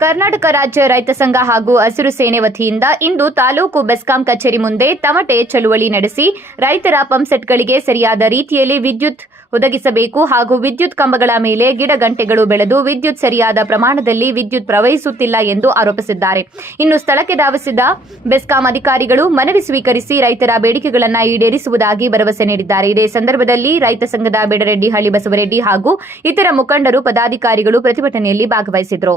ಕರ್ನಾಟಕ ರಾಜ್ಯ ರೈತ ಸಂಘ ಹಾಗೂ ಹಸಿರು ಸೇನೆ ವತಿಯಿಂದ ಇಂದು ತಾಲೂಕು ಬೆಸ್ಕಾಂ ಕಚೇರಿ ಮುಂದೆ ತಮಟೆ ಚಳುವಳಿ ನಡೆಸಿ ರೈತರ ಪಂಪ್ಸೆಟ್ಗಳಿಗೆ ಸರಿಯಾದ ರೀತಿಯಲ್ಲಿ ವಿದ್ಯುತ್ ಒದಗಿಸಬೇಕು ಹಾಗೂ ವಿದ್ಯುತ್ ಕಂಬಗಳ ಮೇಲೆ ಗಿಡಗಂಟೆಗಳು ಬೆಳೆದು ವಿದ್ಯುತ್ ಸರಿಯಾದ ಪ್ರಮಾಣದಲ್ಲಿ ವಿದ್ಯುತ್ ಪ್ರವಹಿಸುತ್ತಿಲ್ಲ ಎಂದು ಆರೋಪಿಸಿದ್ದಾರೆ. ಇನ್ನು ಸ್ಥಳಕ್ಕೆ ಧಾವಿಸಿದ ಬೆಸ್ಕಾಂ ಅಧಿಕಾರಿಗಳು ಮನವಿ ಸ್ವೀಕರಿಸಿ ರೈತರ ಬೇಡಿಕೆಗಳನ್ನು ಈಡೇರಿಸುವುದಾಗಿ ಭರವಸೆ ನೀಡಿದ್ದಾರೆ. ಇದೇ ಸಂದರ್ಭದಲ್ಲಿ ರೈತ ಸಂಘದ ಬೇಡರೆಡ್ಡಿ ಹಳ್ಳಿ ಬಸವರೆಡ್ಡಿ ಹಾಗೂ ಇತರ ಮುಖಂಡರು ಪದಾಧಿಕಾರಿಗಳು ಪ್ರತಿಭಟನೆಯಲ್ಲಿ ಭಾಗವಹಿಸಿದರು.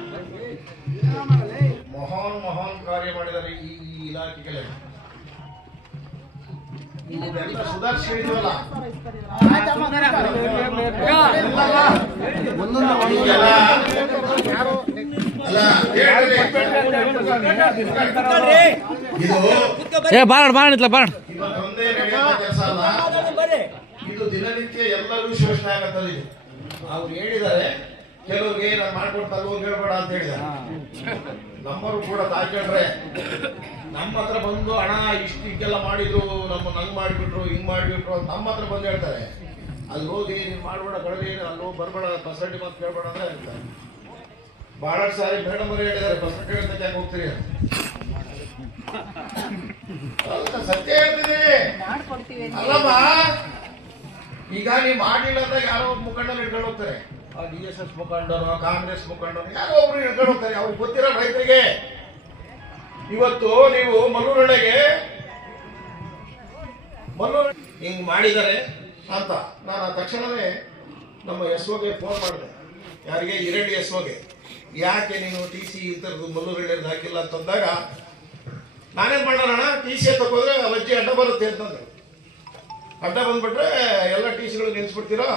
ಮಾಡಿದ್ದಾರೆ ಈ ಈ ಸುಧಾರಿಸಿದೀವಲ್ಲ. ಇದು ಏ ಬಾರಣ ಬಾರಣ ಇತ್ಲ ಬಾರಣ. ಇವತ್ತೊಂದೇ ನಡೆಯುವಂತ ಕೆಲಸ ಅಲ್ಲ. ಇದು ದಿನನಿತ್ಯ ಎಲ್ಲರೂ ಶೋಷಣೆ ಆಗತ್ತದ ಅವ್ರು ಹೇಳಿದ್ದಾರೆ ಕೆಲವ್ರಿಗೆ ನಾನು ಹೇಳ್ಬೇಡ ಅಂತ ಹೇಳಿದ್ದಾರೆ. ನಮ್ಮರು ಕೂಡ ತಾಯ್ಕೊಂಡ್ರೆ ನಮ್ಮ ಹತ್ರ ಬಂದು ಹಣ ಇಷ್ಟು ಹಿಂಗೆಲ್ಲ ಮಾಡಿದ್ರು ನಮ್ಮ ನಂಗ್ ಮಾಡಿಬಿಟ್ರು ಹಿಂಗ್ ಮಾಡಿಬಿಟ್ರು ಅಂತ ನಮ್ಮ ಹತ್ರ ಬಂದು ಹೇಳ್ತಾರೆ. ಅಲ್ಲಿ ಹೋಗಿ ನೀನು ಮಾಡ್ಬೇಡ ಕಡಲಿ ಅಲ್ಲಿ ಹೋಗಿ ಬರಬೇಡ ಫೆಸಿಲಿಟಿ ಮಾತು ಕೇಳ್ಬೇಡ ಅಂತ ಹೇಳ್ತಾರೆ. ಬಹಳಷ್ಟು ಸಾರಿ ಮೇಡಮ್ ಅವರು ಹೇಳಿದ್ದಾರೆ ಫೆಸಿಲಿಟಿ ಅಂತ ಯಾಕೆ ಹೋಗ್ತೀರಿ ಅಂತ. ಸತ್ಯ ಹೇಳ್ತೀನಿ ಅಲ್ಲಮ್ಮ ಈಗ ನೀವು ಮಾಡಿಲ್ಲ ಅಂತ ಯಾರೋ ಒಬ್ಬ ಮುಖಂಡರು ಹಿಡ್ಕೊಂಡು ಹೋಗ್ತಾರೆ. ಡಿ ಎಸ್ ಎಸ್ ಮುಖಂಡರು ಕಾಂಗ್ರೆಸ್ ಮುಖಂಡರು, ಯಾರೋ ಒಬ್ರು ಹಿಡ್ಕೊಂಡು ಹೋಗ್ತಾರೆ. ಅವ್ರಿಗೆ ಗೊತ್ತಿರೋ ರೈತರಿಗೆ. ಇವತ್ತು ನೀವು ಮಲ್ಲೂರೊಳಗೆ ಮಲ್ಲೂರು ಹಿಂಗ್ ಮಾಡಿದ್ದಾರೆ ಅಂತ ನಾನು ತಕ್ಷಣವೇ ನಮ್ಮ ಎಸ್ ಓಗೆ ಫೋನ್ ಮಾಡಿದೆ. ಯಾರಿಗೆ? ಇರಳ್ಳಿ ಎಸ್ ಓಗೆ ಯಾಕೆ ನೀನು ಟಿ ಸಿ ಇದ್ರದ್ದು ಮಲ್ಲೂರಳ್ಳಿಯದ್ದು ಹಾಕಿಲ್ಲ ಅಂತಂದಾಗ ನಾನೇನ್ ಮಾಡೋಣ ಟಿ ಸಿ ತಗೋದ್ರೆ ಅವಜ್ಜಿ ಅಡ್ಡ ಬರುತ್ತೆ ಅಂತಂದ್ರು. ಅಡ್ಡ ಬಂದ್ಬಿಟ್ರೆ ಎಲ್ಲ ಟಿ ಸಿಗಳು ನಿಲ್ಲಿಸ್ಬಿಡ್ತೀರಾ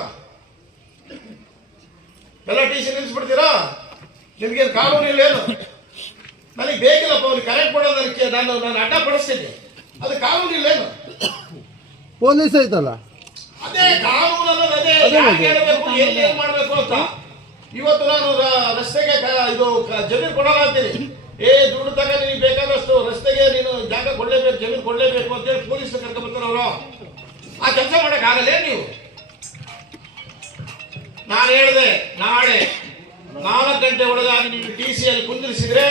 ಎಲ್ಲ ಟಿ ಸಿ ನಿಲ್ಲಿಸ್ಬಿಡ್ತೀರಾ ನಿಮ್ಗೆ ಕಾನೂನು ಇಲ್ಲ ಏನು? ನನಗೆ ಬೇಕಿಲ್ಲಪ್ಪ ಅವ್ನಿಗೆ ಕರೆಕ್ಟ್ ಮಾಡೋದಕ್ಕೆ ನಾನು ನಾನು ಅಡ್ಡ ಪಡಿಸ್ತೀನಿ. ಅದು ಕಾನೂನು ಇಲ್ಲ ಏನು? ಪೊಲೀಸ್ ಐತಲ್ಲ ಅದೇ ಕಾನೂನು ಅನ್ನೋದು ಅದೇ. ಹೇಳಬೇಕು ಏನ್ ಮಾಡಬೇಕು ಅಂತ. ಇವತ್ತು ನಾನು ರಸ್ತೆಗೆ ಇದು ಜಮೀನ್ ಕೊಡಲ್ಲ ಅಂತೀನಿ. ಏ ದುಡ್ಡು ತಗ ನಿನಗೆ ಬೇಕಾದಷ್ಟು ರಸ್ತೆಗೆ ನೀನು ಜಾಗ ಕೊಡ್ಲೇಬೇಕು ಜಮೀನು ಕೊಡ್ಲೇಬೇಕು ಅಂತೇಳಿ ಪೊಲೀಸ್ ಕರ್ಕೊಂಡ್ ಬರ್ತಾರೆ ಅವರು. ಆ ಕೆಲಸ ಮಾಡಕ್ ಆಗಲ್ಲೇ ನೀವು? ನಾನು ಹೇಳಿದೆ, ನಾಳೆ ನಾಲ್ಕು ಗಂಟೆ ಒಳಗಾಗಿ ನೀವು ಟಿ ಸಿ ಅಲ್ಲಿ ಕುಂದಿರಿಸಿದ್ರೆ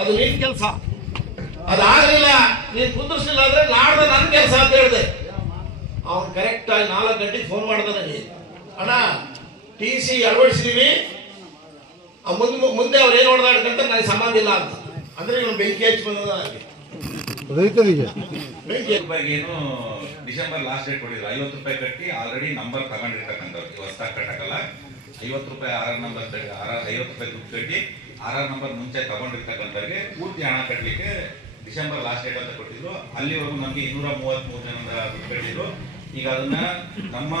ಅದು ನಿನ್ ಕೆಲಸ. ಅದಾಗಲಿಲ್ಲ, ನೀನು ಕುಂದಿರ್ಸಿಲ್ಲ ಅಂದ್ರೆ ನಾಡ್ದು ನನ್ನ ಕೆಲಸ ಅಂತ ಹೇಳಿದೆ. ಅವ್ನು ಕರೆಕ್ಟ್ ಆಗಿ ನಾಲ್ಕು ಗಂಟೆಗೆ ಫೋನ್ ಮಾಡ್ದ ನನಗೆ ಅಣ್ಣ, ಟಿ ಸಿ ಅಳವಡಿಸಿದೀವಿ. ಮುಂದೆ ಮುಂದೆ ಅವ್ರು ಏನು ಹೊಡೆದಾಡ್ಕಂತ ನನಗೆ ಸಂಬಂಧ ಇಲ್ಲ ಅಂತ. ಅಂದ್ರೆ ಇವನು ಬೆಂಕಿ ಹಚ್ಚಿ ಬಂದ ನನಗೆ ಬೆಂಕಿ ರೂಪಾಯಿಗೇನು ಡಿಸೆಂಬರ್ ಲಾಸ್ಟ್ ಡೇಟ್ ಕೊಟ್ಟಿದ್ರು. ಐವತ್ತು ರೂಪಾಯಿ ಕಟ್ಟಿ ಆಲ್ರೆಡಿ ನಂಬರ್ ತಗೊಂಡಿರ್ತಕ್ಕಂಥವ್ರು ಹೊಸದಾಗಿ ಕಟ್ಟಕ್ಕಲ್ಲ. ಐವತ್ತು ರೂಪಾಯಿ R R number R R ಐವತ್ತು ರೂಪಾಯಿ ದುಡ್ಡು ಕಟ್ಟಿ ಆರ್ ಆರ್ ನಂಬರ್ ಮುಂಚೆ ತಗೊಂಡಿರ್ತಕ್ಕಂಥವ್ರಿಗೆ ಪೂರ್ತಿ ಹಣ ಕಟ್ಟಲಿಕ್ಕೆ ಡಿಸೆಂಬರ್ ಲಾಸ್ಟ್ ಡೇಟ್ ಅಂತ ಕೊಟ್ಟಿದ್ರು. ಅಲ್ಲಿವರೆಗೂ ನಮಗೆ ಇನ್ನೂರ ಮೂವತ್ಮೂರು ಜನ ದುಡ್ಡು ಕಟ್ಟಿದ್ರು. ಈಗ ಅದನ್ನ ನಮ್ಮ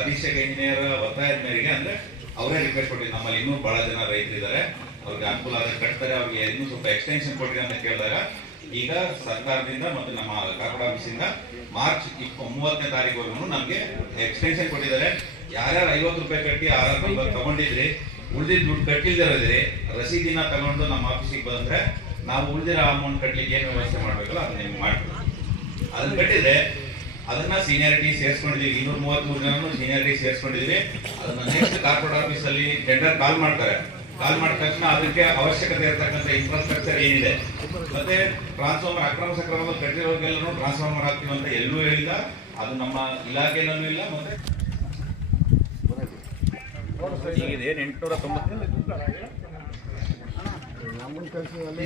ಅಧೀಕ್ಷಕ ಇಂಜಿನಿಯರ್ ಒತ್ತಾಯದ ಮೇರೆಗೆ ಅಂದ್ರೆ ಅವರೇ ರಿಕ್ವೆಸ್ಟ್ ಕೊಟ್ಟಿದ್ರು. ನಮ್ಮಲ್ಲಿ ಇನ್ನೂ ಬಹಳ ಜನ ರೈತರಿದ್ದಾರೆ. ಅವ್ರಿಗೆ ಅನುಕೂಲ ಆದ್ರೆ ಕಟ್ತಾರೆ. ಅವ್ರಿಗೆ ಇನ್ನೂ ಸ್ವಲ್ಪ ಎಕ್ಸ್ಟೆನ್ಷನ್ ಕೊಟ್ಟಿದೆ ಅಂತ ಕೇಳಿದಾಗ ಈಗ ಸರ್ಕಾರದಿಂದ ಮತ್ತು ನಮ್ಮ ಕಾರ್ಪೊರೇಟ್ ಆಫೀಸಿಂದ ಮಾರ್ಚ್ ಇಪ್ಪ ಮೂವತ್ತನೇ ತಾರೀಕುವರೆಗೂ ನಮಗೆ ಎಕ್ಸ್ಟೆನ್ಷನ್ ಕೊಟ್ಟಿದ್ದಾರೆ. ಯಾರ್ಯಾರು ಐವತ್ತು ರೂಪಾಯಿ ಕಟ್ಟಿ ಆರ್ ತಗೊಂಡಿದ್ರಿ, ಉಳಿದಿದ್ದ ದುಡ್ಡು ಕಟ್ಟಿಲ್ದಿರೋದ್ರಿ ರಸೀದಿನ ತಗೊಂಡು ನಮ್ಮ ಆಫೀಸಿಗೆ ಬಂದ್ರೆ ನಾವು ಉಳಿದಿರೋ ಅಮೌಂಟ್ ಕಟ್ಟಲಿಕ್ಕೆ ಏನು ವ್ಯವಸ್ಥೆ ಮಾಡಬೇಕಲ್ಲ, ಅದನ್ನ ನಿಮ್ಗೆ ಮಾಡ್ತೀವಿ. ಅದನ್ನ ಕಟ್ಟಿದ್ರೆ ಅದನ್ನ ಸೀನಿಯಾರಿಟಿ ಸೇರಿಸ್ಕೊಂಡಿದ್ದೀವಿ ಇನ್ನೂರ ಮೂವತ್ಮೂರು ಜನ ಸೀನಿಯರಿಟಿ ಸೇರಿಸ್ಕೊಂಡಿದ್ವಿ. ಅದನ್ನ ನೆಕ್ಸ್ಟ್ ಕಾರ್ಪೊರೇಟ್ ಆಫೀಸಲ್ಲಿ ಟೆಂಡರ್ ಕಾಲ್ ಮಾಡ್ತಾರೆ. ಕಾಲ್ ಮಾಡಿದ ತಕ್ಷಣ ಅದಕ್ಕೆ ಅವಶ್ಯಕತೆ ಇರತಕ್ಕಂಥ ಇನ್ಫ್ರಾಸ್ಟ್ರಕ್ಚರ್ ಏನಿದೆ. ಮತ್ತೆ ಟ್ರಾನ್ಸ್ಫಾರ್ಮರ್ ಅಕ್ರಮ ಸಕ್ರಮದಲ್ಲಿ ಕಟ್ಟಿರೋರಿಗೆಲ್ಲರೂ ಟ್ರಾನ್ಸ್ಫಾರ್ಮರ್ ಹಾಕ್ತೀವಿ ಅಂತ ಎಲ್ಲೂ ಹೇಳಿಲ್ಲ. ಅದು ನಮ್ಮ ಇಲಾಖೆಯಲ್ಲೂ ಇಲ್ಲ ಮತ್ತೆ ಈಗಿದೆ ಎಂಟುನೂರ ತೊಂಬತ್ತು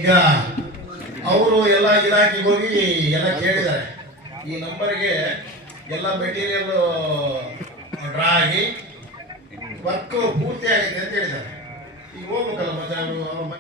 ಈಗ ಅವರು ಎಲ್ಲ ಇಲಾಖೆಗೆ ಹೋಗಿ ಎಲ್ಲ ಕೇಳಿದ್ದಾರೆ. ಈ ನಂಬರ್ಗೆ ಎಲ್ಲ ಮೆಟೀರಿಯಲ್ ಡ್ರಾ ಆಗಿ ವರ್ಕ್ ಪೂರ್ತಿ ಆಗಿದೆ ಅಂತ ಹೇಳಿದ್ದಾರೆ. ಈಗ ಹೋಗ್ಬೇಕಲ್ಲ ಮತ್ತೆ ಅವ್ರು ಅವ್ರ ಮನೆ